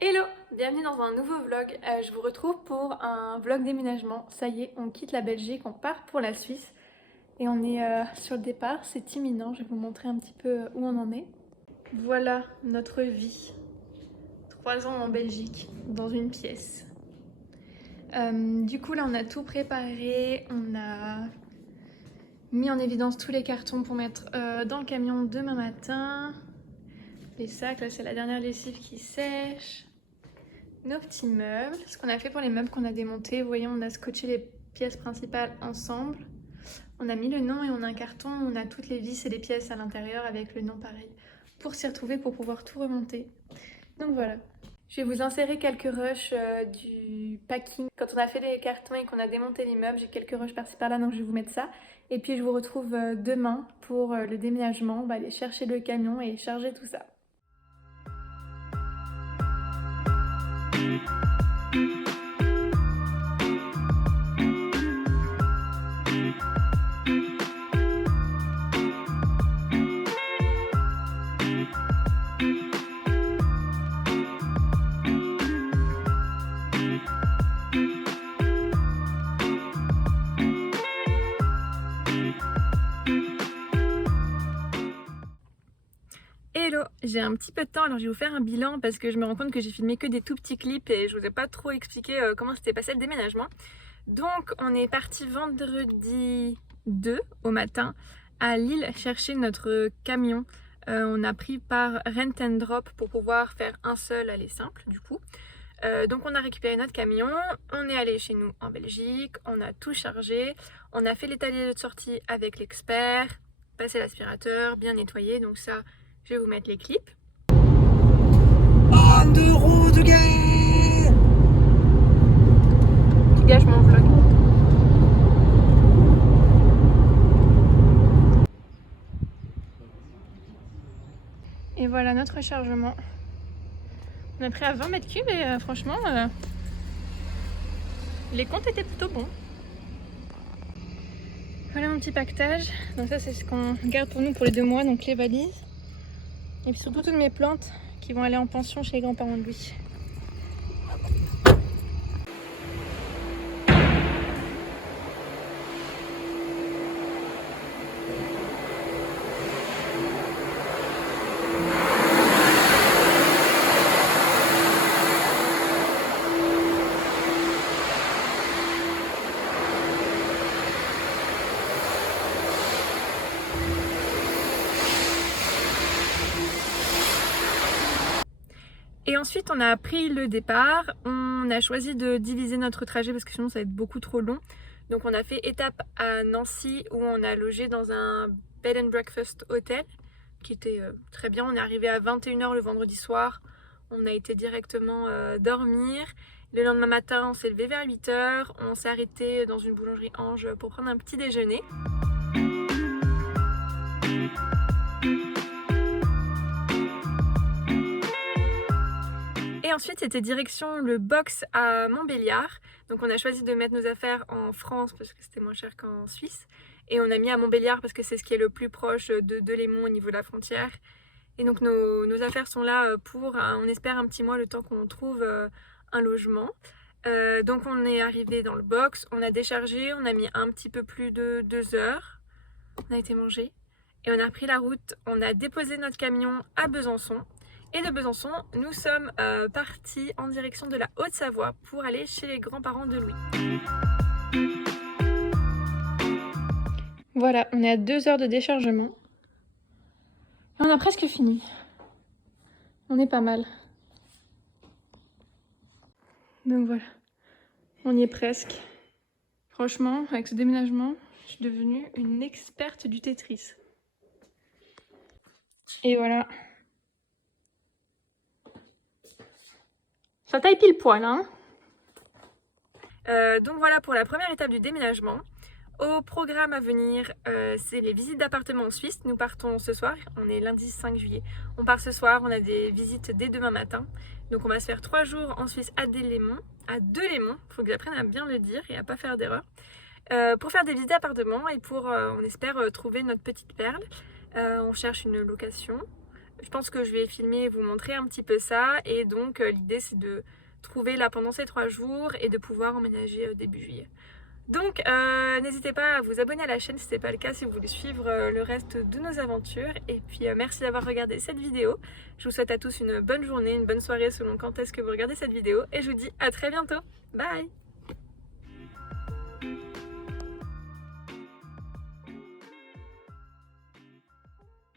Hello! Bienvenue dans un nouveau vlog. Je vous retrouve pour un vlog déménagement. Ça y est, on quitte la Belgique, on part pour la Suisse. Et on est sur le départ, c'est imminent. Je vais vous montrer un petit peu où on en est. Voilà notre vie. 3 ans en Belgique, dans une pièce. Du coup là on a tout préparé. On a mis en évidence tous les cartons pour mettre dans le camion demain matin. Les sacs, là c'est la dernière lessive qui sèche. Nos petits meubles, ce qu'on a fait pour les meubles qu'on a démontés, vous voyez on a scotché les pièces principales ensemble, on a mis le nom et on a un carton, on a toutes les vis et les pièces à l'intérieur avec le nom pareil, pour s'y retrouver, pour pouvoir tout remonter. Donc voilà. Je vais vous insérer quelques rushs du packing. Quand on a fait les cartons et qu'on a démonté les meubles, j'ai quelques rushs par-ci par-là, donc je vais vous mettre ça. Et puis je vous retrouve demain pour le déménagement, on va aller chercher le camion et charger tout ça. Hello, j'ai un petit peu de temps, alors je vais vous faire un bilan parce que je me rends compte que j'ai filmé que des tout petits clips et je vous ai pas trop expliqué comment s'était passé le déménagement. Donc on est parti vendredi 2 au matin à Lille chercher notre camion. On a pris par Rent and Drop pour pouvoir faire un seul aller simple du coup. Donc on a récupéré notre camion, on est allé chez nous en Belgique, on a tout chargé, on a fait l'étalier de sortie avec l'expert, passé l'aspirateur, bien nettoyé, donc ça je vais vous mettre les clips. On the road again! Tu gâches mon vlog. Et voilà notre chargement. On a pris à 20 mètres cubes et franchement, les comptes étaient plutôt bons. Voilà mon petit pactage. Donc ça c'est ce qu'on garde pour nous pour les 2 mois, donc les valises. Et puis surtout toutes mes plantes qui vont aller en pension chez les grands-parents de Louis. Et ensuite on a pris le départ, on a choisi de diviser notre trajet parce que sinon ça va être beaucoup trop long. Donc on a fait étape à Nancy où on a logé dans un bed and breakfast hôtel qui était très bien. On est arrivé à 21h le vendredi soir, on a été directement dormir. Le lendemain matin on s'est levé vers 8h, on s'est arrêté dans une boulangerie Ange pour prendre un petit déjeuner. Et ensuite c'était direction le box à Montbéliard. Donc on a choisi de mettre nos affaires en France parce que c'était moins cher qu'en Suisse. Et on a mis à Montbéliard parce que c'est ce qui est le plus proche de Delémont au niveau de la frontière. Et donc nos affaires sont là pour, on espère, un petit mois, le temps qu'on trouve un logement. Donc on est arrivé dans le box, on a déchargé, on a mis un petit peu plus de 2 heures. On a été manger et on a repris la route. On a déposé notre camion à Besançon. Et de Besançon, nous sommes partis en direction de la Haute-Savoie pour aller chez les grands-parents de Louis. Voilà, on est à 2 heures de déchargement. On a presque fini. On est pas mal. Donc voilà, on y est presque. Franchement, avec ce déménagement, je suis devenue une experte du Tetris. Et voilà. Ça taille pile poil, hein. Donc voilà pour la première étape du déménagement. Au programme à venir, c'est les visites d'appartements en Suisse. Nous partons ce soir, on est lundi 5 juillet. On part ce soir, on a des visites dès demain matin. Donc on va se faire 3 jours en Suisse à Delémont, il faut que j'apprenne à bien le dire et à pas faire d'erreur. Pour faire des visites d'appartements et pour, on espère, trouver notre petite perle. On cherche une location. je pense que je vais filmer et vous montrer un petit peu ça. Et donc l'idée c'est de trouver là pendant ces 3 jours et de pouvoir emménager début juillet. Donc n'hésitez pas à vous abonner à la chaîne si ce n'est pas le cas, si vous voulez suivre le reste de nos aventures. Et puis merci d'avoir regardé cette vidéo. Je vous souhaite à tous une bonne journée, une bonne soirée selon quand est-ce que vous regardez cette vidéo. Et je vous dis à très bientôt. Bye!